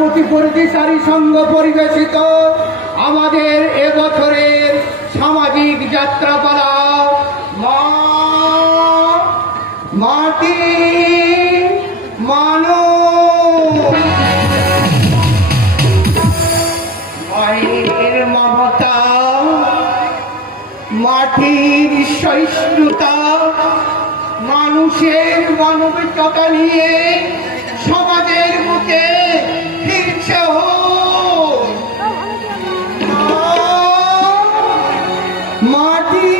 প্রতি পরিচারী সংঘ পরিবেশিত আমাদের এবছরের সামাজিক যাত্রাপালা মাটি মানুষ। মায়ের মমতা, মাটির সহিষ্ণুতা, মানুষের মানবিকতা নিয়ে সমাজের বুকে ফিরছে মাটি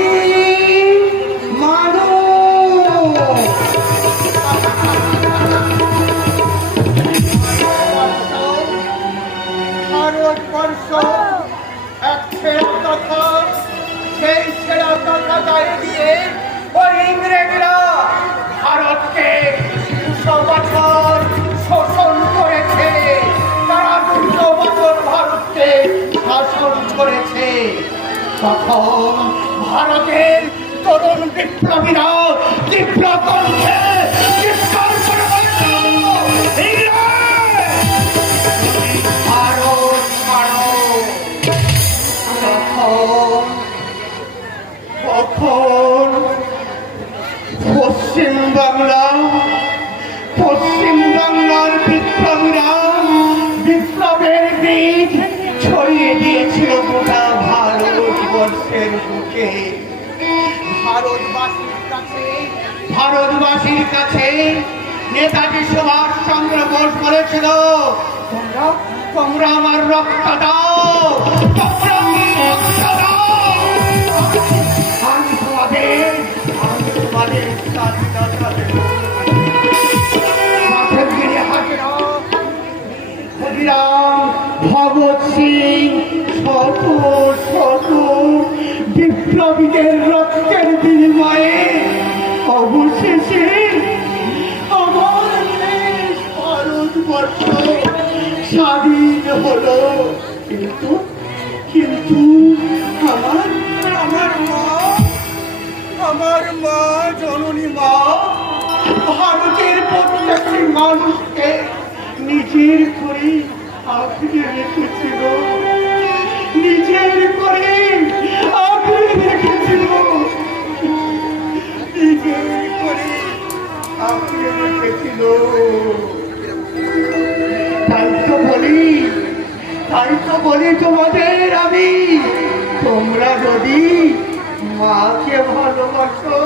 মানুষ। ভারতবর্ষ এক ছেড়া কথা, সেই ছেড়া কথা গায়ে দিয়ে ওই ইংরেজরা ভারতকে 200 বছর শোষণ করেছে। তারা 200 বছর ভারতকে শাসন করেছে। তখন ভারতের তরুণ বিপ্লবীরা তীব্র কণ্ঠে চিৎকার করে বলেছিল, ভারত ছাড়ো। তখন পশ্চিমবাংলার বিপ্লবীরা বিপ্লবের বীজ ছড়িয়ে দিয়েছিল গোটা ভারতবর্ষের বুকে। ভারতবাসীর কাছে নেতাজি সুভাষ চন্দ্র বোস বলেছিল, তোমরা আমার রক্ত দাও, আমি তোমাদের স্বাধীনতা দেব। ভগৎ সিং শত বিপ্লবীদের রক্তের বিনিময়ে অবশেষে আমার দেশ ভারতবর্ষ স্বাধীন হলো। কিন্তু আমার মা জননী মা ভারতের প্রত্যেকটি মানুষকে নিজের করে আঁকড়ে রেখেছিল, তাই তো বলি তোমাদের আমি, তোমরা যদি মাকে ভালোবাসো